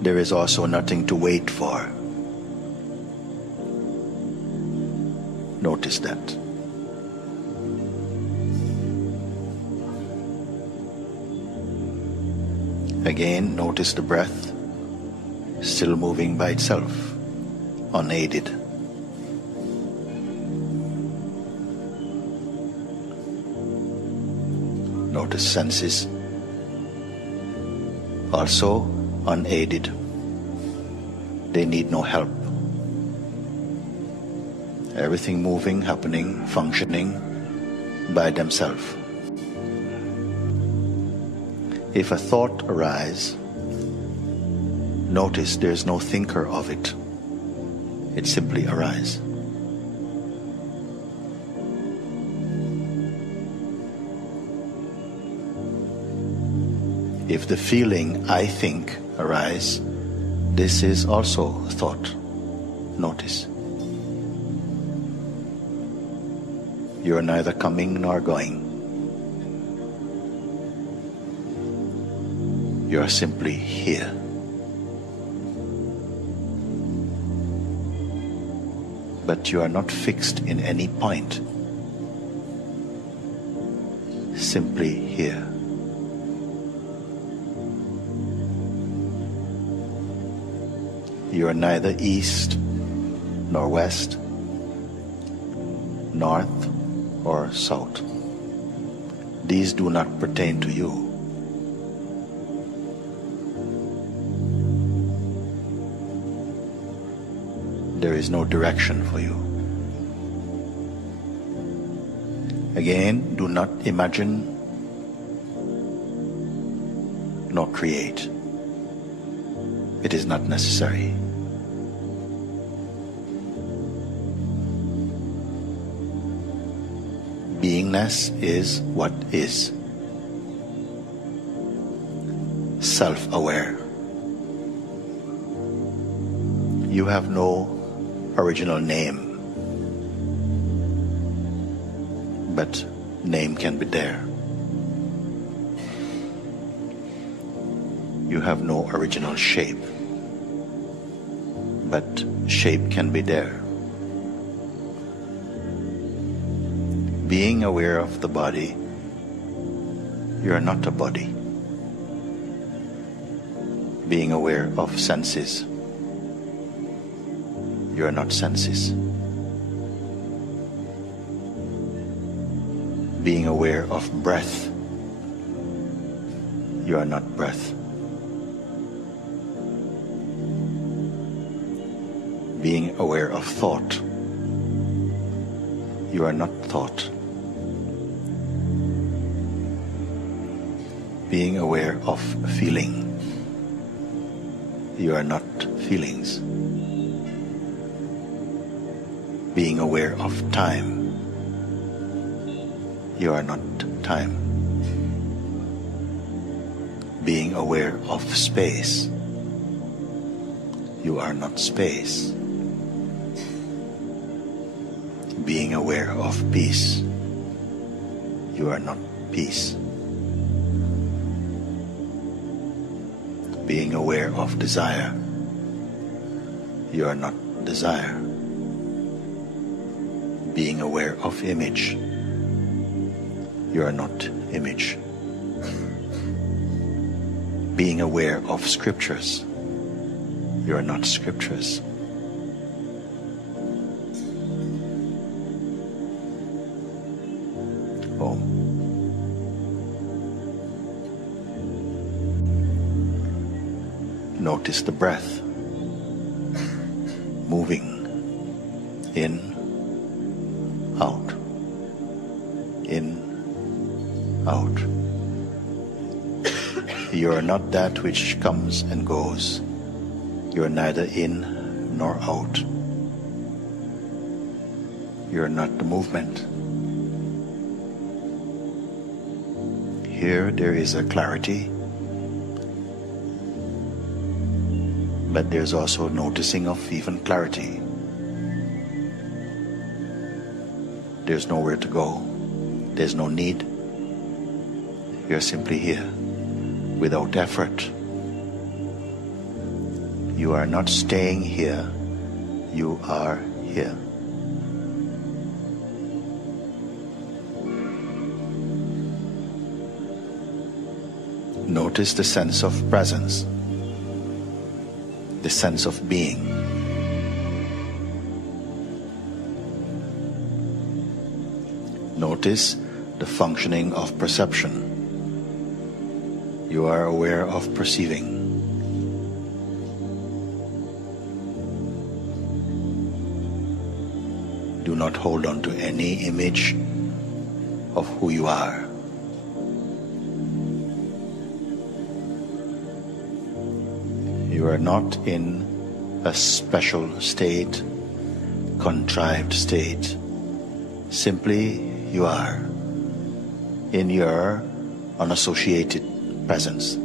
There is also nothing to wait for. Notice that. Again, notice the breath still moving by itself, unaided. Notice senses, also unaided. They need no help. Everything moving, happening, functioning by themselves. If a thought arises, notice there is no thinker of it. It simply arises. If the feeling "I think" arises, this is also a thought. Notice. You are neither coming nor going. You are simply here. But you are not fixed in any point. Simply here. You are neither east nor west, north or south. These do not pertain to you. There is no direction for you. Again, do not imagine nor create. It is not necessary. Beingness is what is. Self-aware. You have no original name, but name can be there. You have no original shape, but shape can be there. Being aware of the body, you are not a body. Being aware of senses, you are not senses. Being aware of breath, you are not breath. Being aware of thought, you are not thought. Being aware of feeling, you are not feelings. Being aware of time, you are not time. Being aware of space, you are not space. Being aware of peace, you are not peace. Being aware of desire, you are not desire. Being aware of image, you are not image. Being aware of scriptures, you are not scriptures. Om. Notice the breath moving in, out, in, out. You are not that which comes and goes. You are neither in nor out. You are not the movement. Here there is a clarity, but there's also noticing of even clarity. There's nowhere to go. There's no need. You're simply here, without effort, You are not staying here, you are here. Notice the sense of presence, the sense of being. Notice the functioning of perception. You are aware of perceiving. Do not hold on to any image of who you are. You are not in a special state, contrived state. Simply you are in your unassociated presence.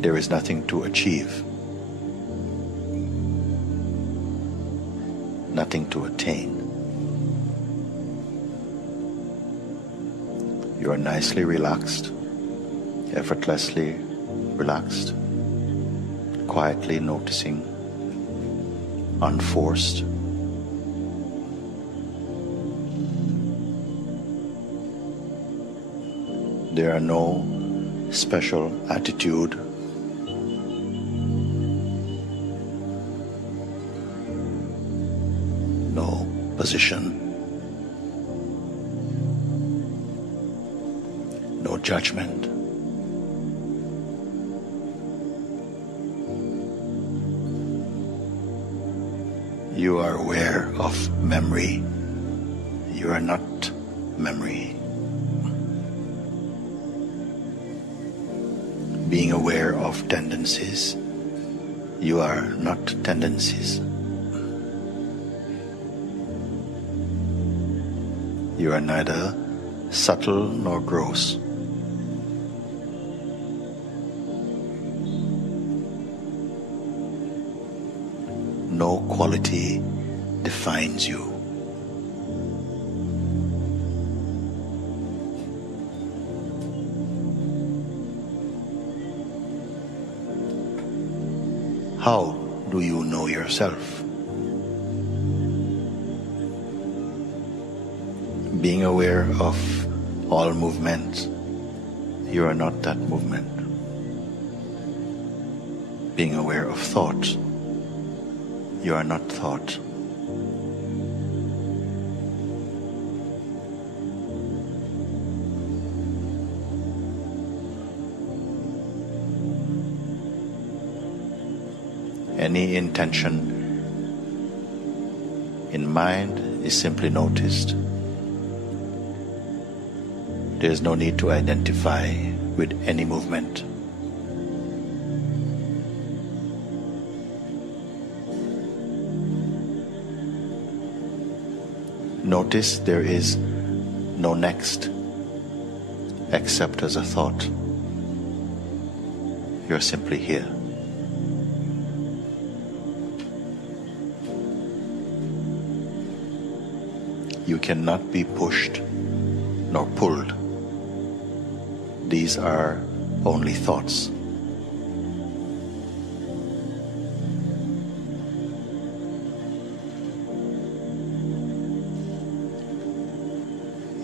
There is nothing to achieve, nothing to attain. You are nicely relaxed, effortlessly relaxed, quietly noticing, unforced. There are no special attitude, no position, no judgment. You are aware of memory. You are not memory. Being aware of tendencies. You are not tendencies. You are neither subtle nor gross. No quality defines you. How do you know yourself? Being aware of all movement, you are not that movement. Being aware of thought, you are not thought. Any intention in mind is simply noticed. There is no need to identify with any movement. Notice there is no next except as a thought. You are simply here. You cannot be pushed nor pulled. These are only thoughts.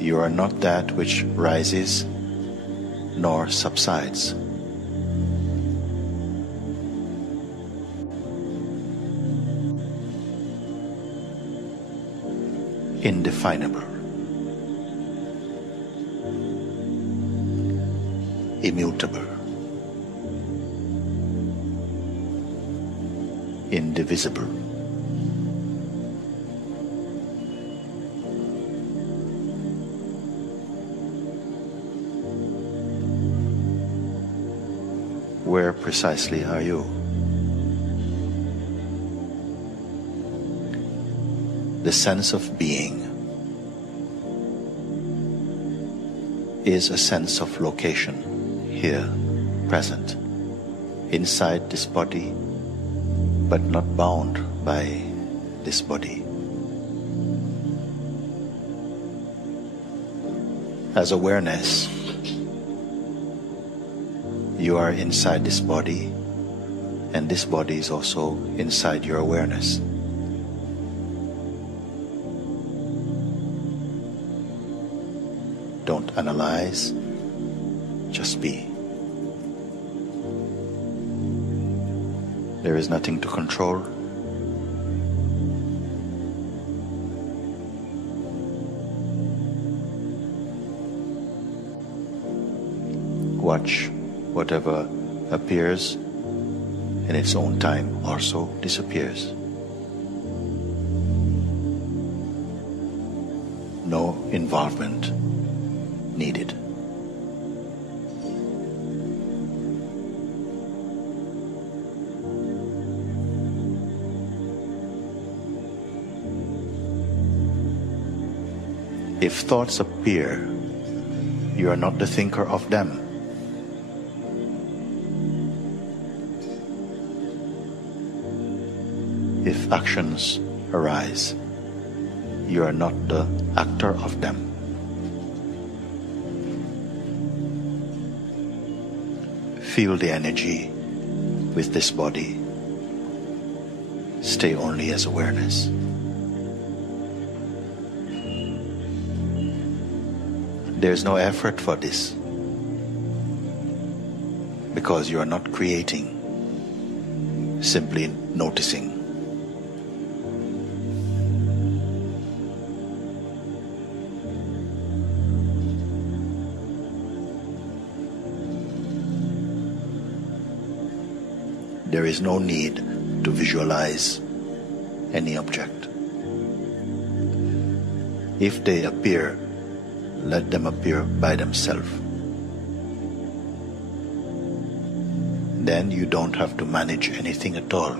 You are not that which rises nor subsides. Indefinable, immutable, indivisible. Where precisely are you? The sense of being is a sense of location, here, present, inside this body, but not bound by this body. As awareness, You are inside this body, and this body is also inside your awareness. Don't analyze, just be. There is nothing to control. Watch whatever appears in its own time also disappears. No involvement needed. If thoughts appear, you are not the thinker of them. If actions arise, you are not the actor of them. Feel the energy with this body. Stay only as awareness. There's no effort for this, because you are not creating, simply noticing. There is no need to visualize any object. If they appear, let them appear by themselves. Then you don't have to manage anything at all.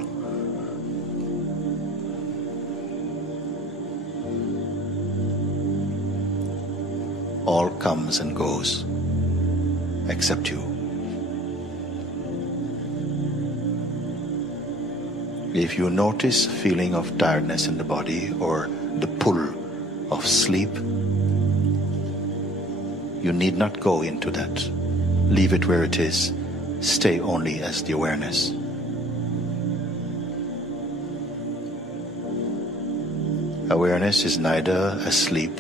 All comes and goes, except you. If you notice a feeling of tiredness in the body or the pull of sleep, you need not go into that. Leave it where it is. Stay only as the awareness. Awareness is neither asleep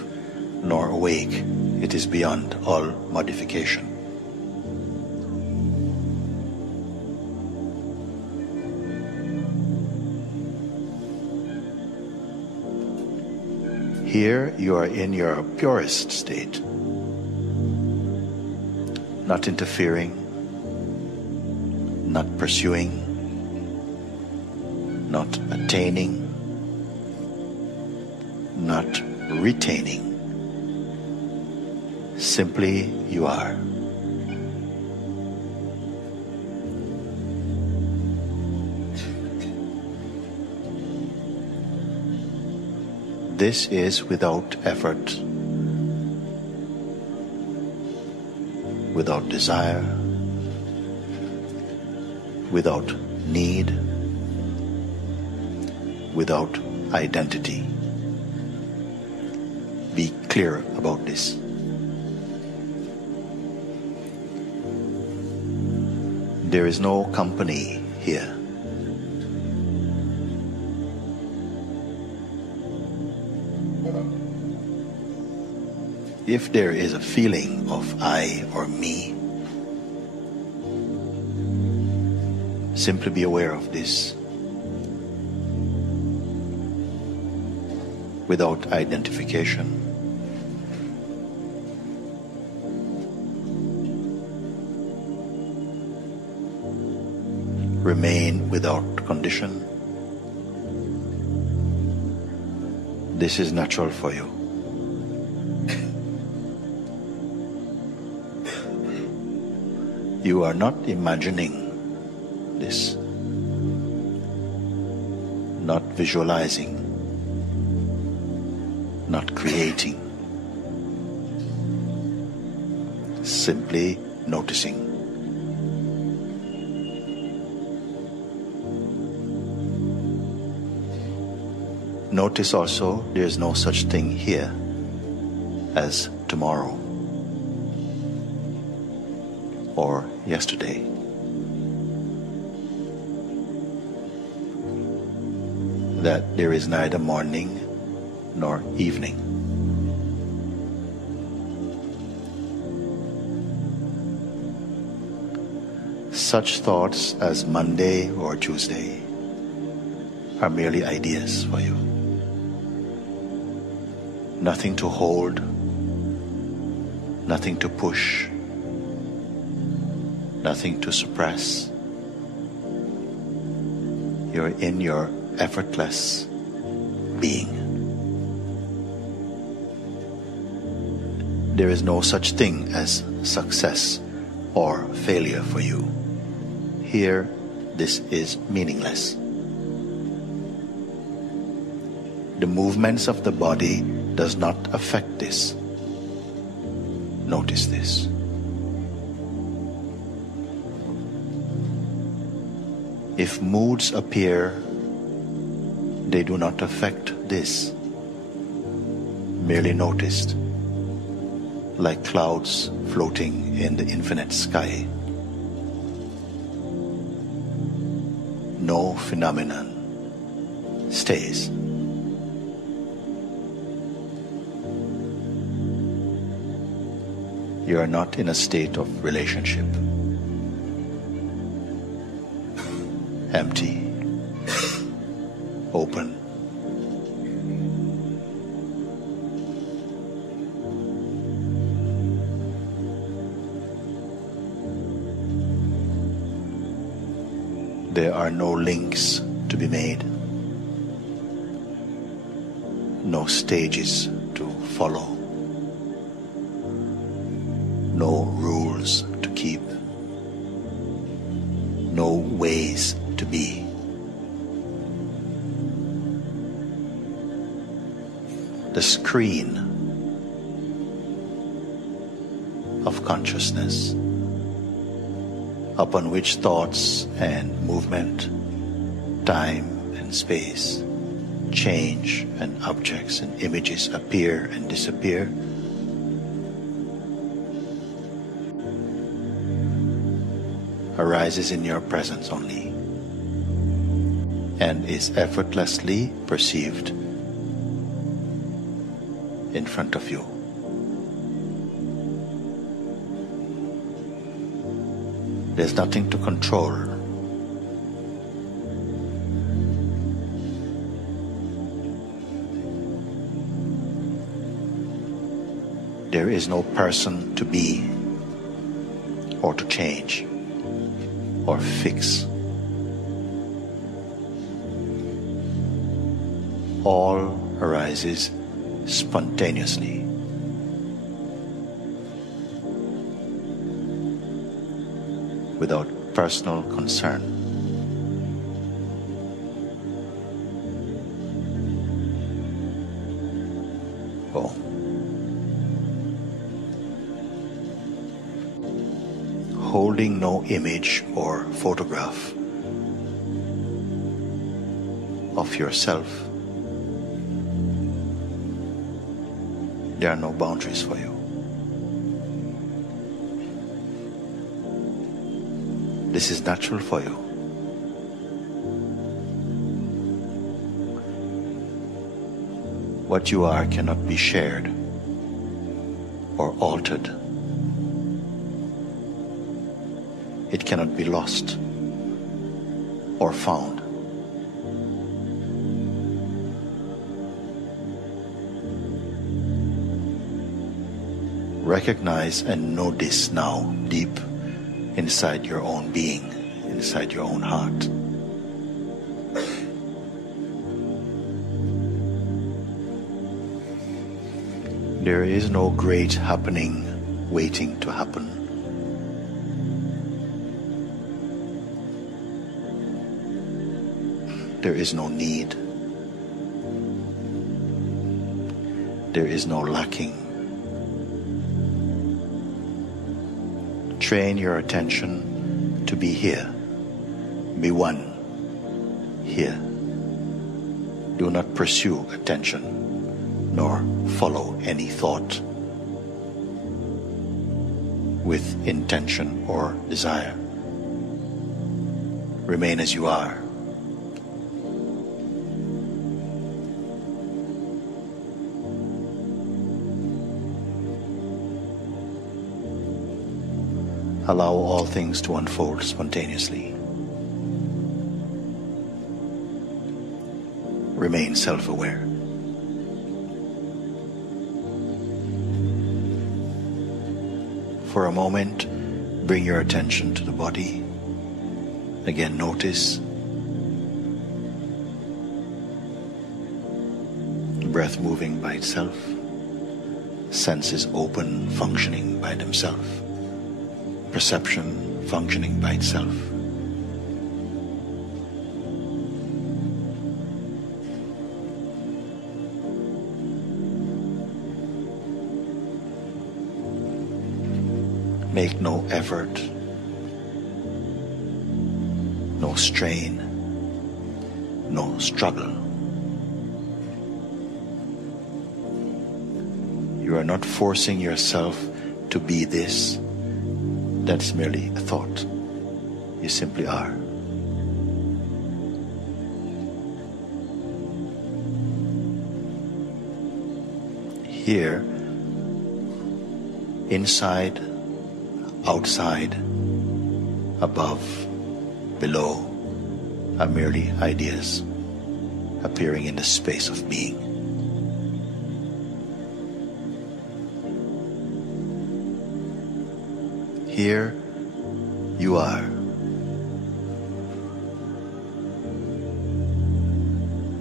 nor awake. It is beyond all modification. Here you are in your purest state, not interfering, not pursuing, not attaining, not retaining. Simply you are. This is without effort, without desire, without need, without identity. Be clear about this. There is no company here. If there is a feeling of I or me, simply be aware of this without identification. Remain without condition. This is natural for you. You are not imagining this, not visualizing, not creating, simply noticing. Notice also there is no such thing here as tomorrow or yesterday. That there is neither morning nor evening. Such thoughts as Monday or Tuesday are merely ideas for you. Nothing to hold, nothing to push, nothing to suppress. You're in your effortless being. There is no such thing as success or failure for you. Here, this is meaningless. The movements of the body does not affect this. Notice this. If moods appear, they do not affect this. Merely noticed, like clouds floating in the infinite sky. No phenomenon stays. You are not in a state of relationship. Empty, open. There are no links to be made, no stages to follow, no rules to keep, no ways to be. The screen of consciousness upon which thoughts and movement, time and space, change and objects and images appear and disappear, arises in your presence only and is effortlessly perceived in front of you. There's nothing to control. There is no person to be or to change or fix. All arises spontaneously. Without personal concern. Oh. Holding no image or photograph of yourself. There are no boundaries for you. This is natural for you. What you are cannot be shared or altered. It cannot be lost or found. Recognize and know this now deep inside your own being, inside your own heart. There is no great happening waiting to happen. There is no need. There is no lacking. Train your attention to be here. Be one here. Do not pursue attention, nor follow any thought. with intention or desire. Remain as you are. Allow all things to unfold spontaneously. Remain self-aware. For a moment, bring your attention to the body. Again, notice breath moving by itself, senses open, functioning by themselves, perception functioning by itself. Make no effort, no strain, no struggle. You are not forcing yourself to be this. That's merely a thought. You simply are. Here, inside, outside, above, below, are merely ideas appearing in the space of being. Here you are.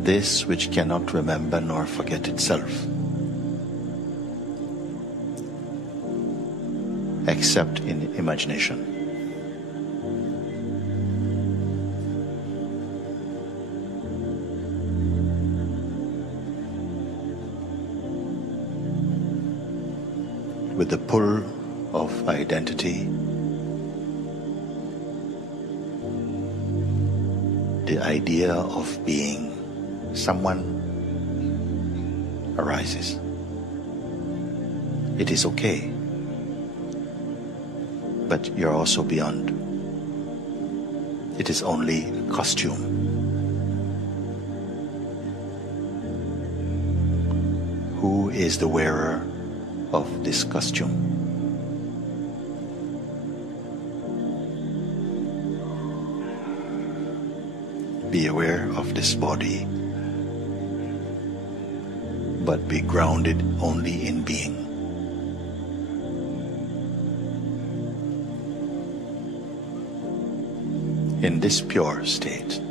This which cannot remember nor forget itself, except in imagination. With the pull of identity, the idea of being someone arises. It is okay, but you're also beyond. It is only a costume. Who is the wearer of this costume? Be aware of this body, but be grounded only in being. In this pure state,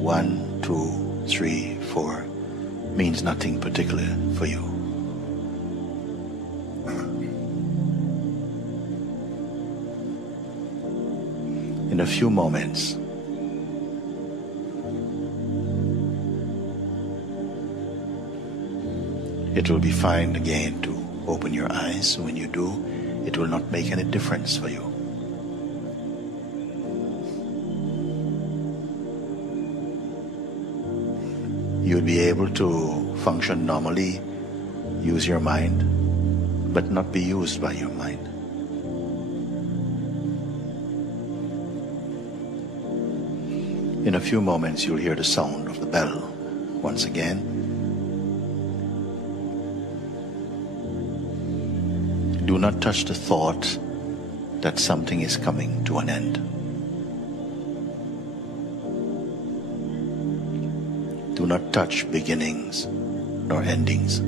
1, 2, 3, 4 means nothing particular for you. In a few moments, it will be fine again to open your eyes. When you do, it will not make any difference for you. You'll be able to function normally, use your mind, but not be used by your mind. In a few moments, you'll hear the sound of the bell once again. Do not touch the thought that something is coming to an end. Do not touch beginnings nor endings.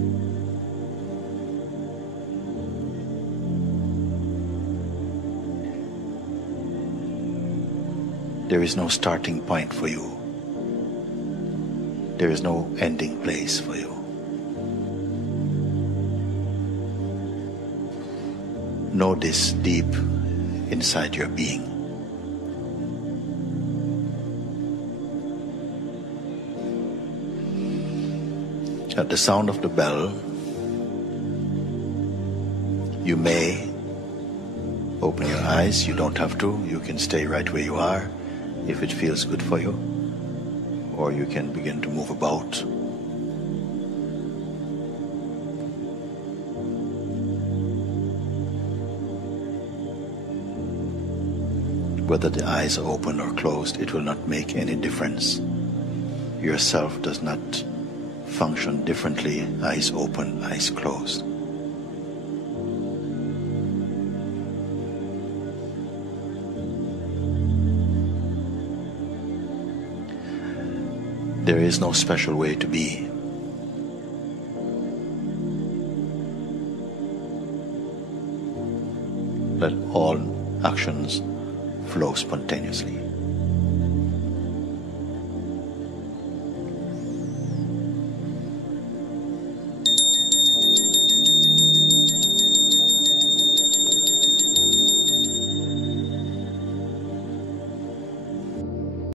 There is no starting point for you. There is no ending place for you. Know this deep inside your being. At the sound of the bell, you may open your eyes. You don't have to. You can stay right where you are if it feels good for you, or you can begin to move about. Whether the eyes are open or closed, it will not make any difference. Yourself does not function differently, eyes open, eyes closed. There is no special way to be. Let all actions flow spontaneously.